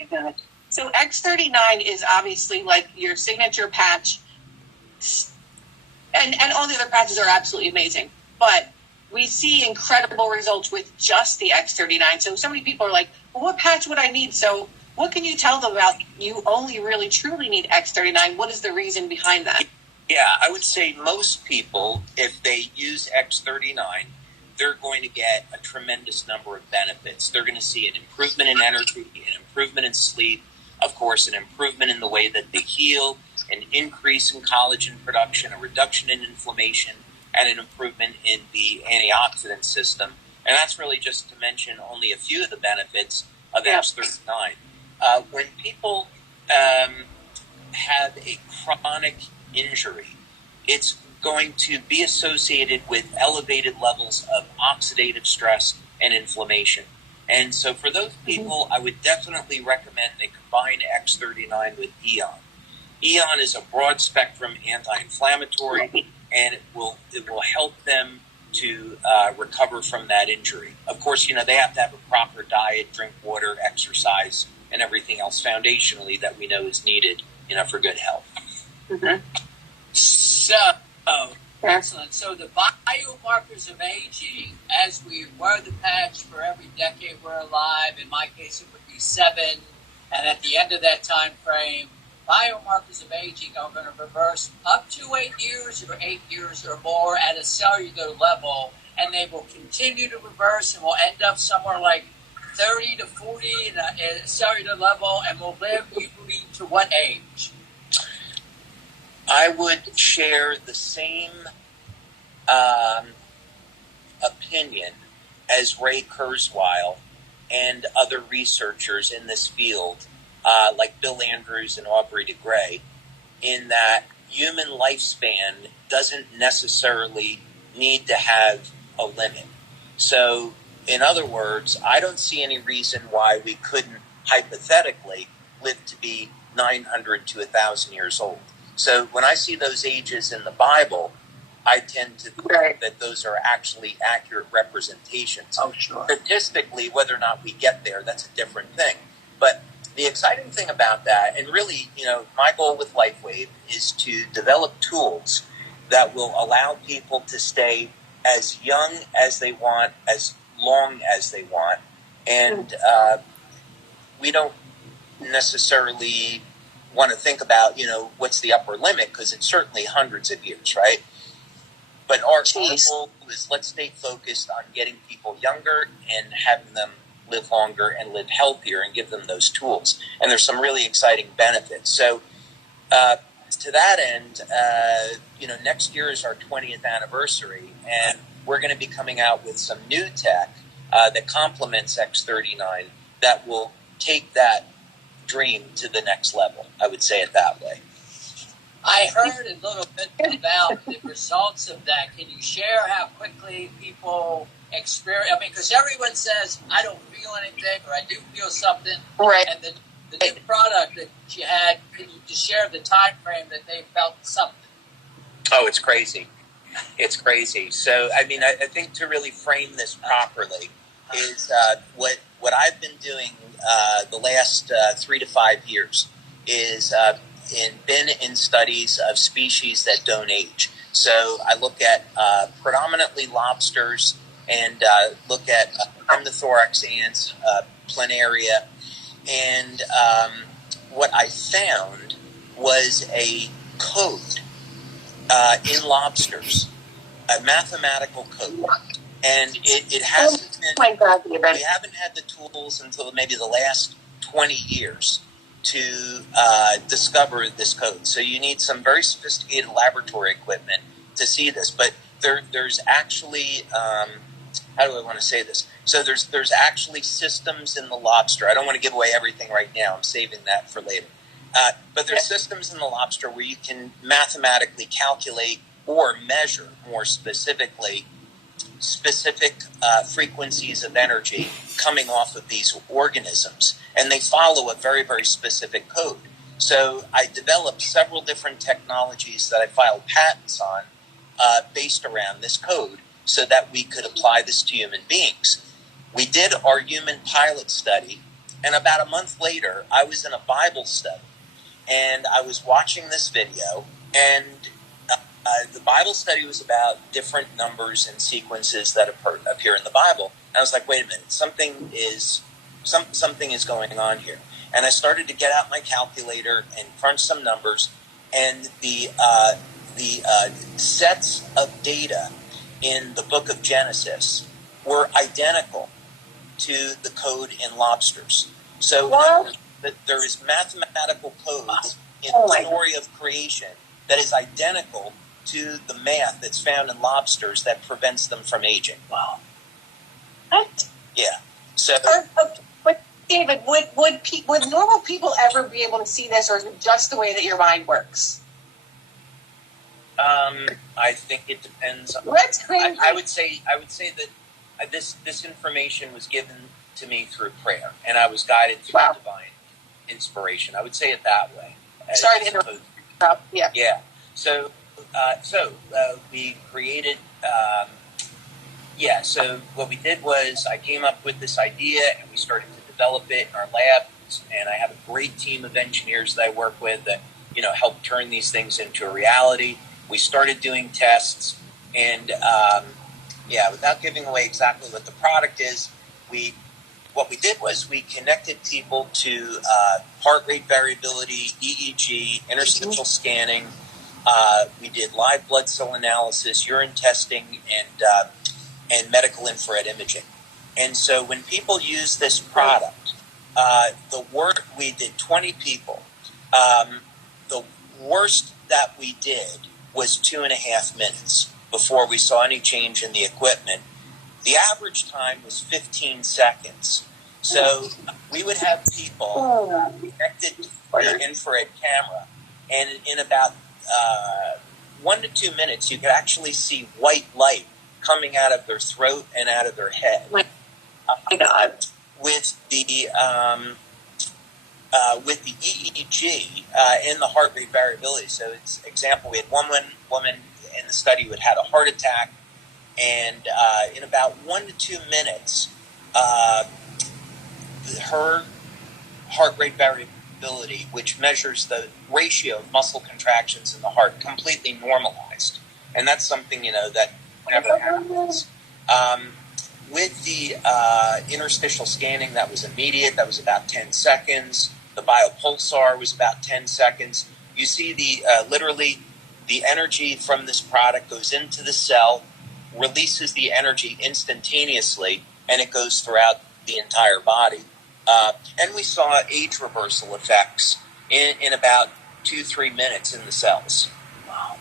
my God. So X39 is obviously like your signature patch, and all the other patches are absolutely amazing. But we see incredible results with just the X39. So many people are like, well, what patch would I need? So what can you tell them about you only really truly need X39? What is the reason behind that? Yeah, I would say most people, if they use X39, they're going to get a tremendous number of benefits. They're going to see an improvement in energy, an improvement in sleep, of course, an improvement in the way that they heal, an increase in collagen production, a reduction in inflammation, and an improvement in the antioxidant system. And that's really just to mention only a few of the benefits of X39. When people have a chronic injury, it's going to be associated with elevated levels of oxidative stress and inflammation. And so for those people, I would definitely recommend they combine X39 with Eon. Eon is a broad spectrum anti-inflammatory, and it will help them to recover from that injury. Of course, they have to have a proper diet, drink water, exercise, and everything else foundationally that we know is needed, for good health. Mm-hmm. So, excellent. So the biomarkers of aging, as we wear the patch for every decade we're alive, in my case it would be 7, and at the end of that time frame, biomarkers of aging are going to reverse up to 8 years or 8 years or more at a cellular level, and they will continue to reverse and will end up somewhere like 30 to 40 at a cellular level, and will live usually to what age? I would share the same opinion as Ray Kurzweil and other researchers in this field, like Bill Andrews and Aubrey de Grey, in that human lifespan doesn't necessarily need to have a limit. So, in other words, I don't see any reason why we couldn't hypothetically live to be 900 to 1,000 years old. So when I see those ages in the Bible, I tend to think that those are actually accurate representations. Oh, sure. Statistically, whether or not we get there, that's a different thing. But the exciting thing about that, and really, my goal with Lifewave is to develop tools that will allow people to stay as young as they want, as long as they want. And we don't necessarily want to think about, what's the upper limit, because it's certainly hundreds of years, right? But our goal is let's stay focused on getting people younger and having them live longer and live healthier and give them those tools. And there's some really exciting benefits. So to that end, next year is our 20th anniversary, and we're going to be coming out with some new tech that complements X39 that will take that dream to the next level. I would say it that way. I heard a little bit about the results of that. Can you share how quickly people experience? Because everyone says, I don't feel anything, or I do feel something. Right. And the new product that you had, can you just share the time frame that they felt something? Oh, it's crazy. It's crazy. So, I think to really frame this properly is what I've been doing the last 3 to 5 years is been in studies of species that don't age. So I look at predominantly lobsters and look at hemnothorax ants, planaria, and what I found was a code in lobsters, a mathematical code. And it hasn't been, we haven't had the tools until maybe the last 20 years to discover this code. So you need some very sophisticated laboratory equipment to see this. But there's actually, how do I want to say this? So there's actually systems in the lobster. I don't want to give away everything right now. I'm saving that for later. But there's systems in the lobster where you can mathematically calculate or measure more specific frequencies of energy coming off of these organisms, and they follow a very, very specific code. So I developed several different technologies that I filed patents on based around this code so that we could apply this to human beings. We did our human pilot study And about a month later, I was in a Bible study, and I was watching this video, and the Bible study was about different numbers and sequences that appear in the Bible. And I was like, wait a minute, something is going on here. And I started to get out my calculator and crunch some numbers, and the sets of data in the book of Genesis were identical to the code in lobsters. So there is mathematical codes in the story of creation that is identical to the math that's found in lobsters that prevents them from aging. Wow. What? Yeah. So, but David, would normal people ever be able to see this, or is it just the way that your mind works? I think it depends. That's crazy. I would say that this information was given to me through prayer, and I was guided through divine inspiration. I would say it that way. Sorry to interrupt. Yeah. Yeah. So we created. So what we did was I came up with this idea, and we started to develop it in our lab. And I have a great team of engineers that I work with that help turn these things into a reality. We started doing tests, and without giving away exactly what the product is, what we did was we connected people to heart rate variability, EEG, interstitial scanning. We did live blood cell analysis, urine testing, and medical infrared imaging. And so when people use this product, we did 20 people. The worst that we did was 2.5 minutes before we saw any change in the equipment. The average time was 15 seconds. So we would have people connected to the infrared camera, and in about 1 to 2 minutes, you could actually see white light coming out of their throat and out of their head. Oh my God. With the EEG and the heart rate variability. So, it's example, we had one woman in the study who had had a heart attack, and in about 1 to 2 minutes, her heart rate variability, which measures the ratio of muscle contractions in the heart, completely normalized. And that's something, that never happens. With the interstitial scanning, that was immediate. That was about 10 seconds. The biopulsar was about 10 seconds. You see literally the energy from this product goes into the cell, releases the energy instantaneously, and it goes throughout the entire body. And we saw age reversal effects in about 2-3 minutes in the cells. Wow.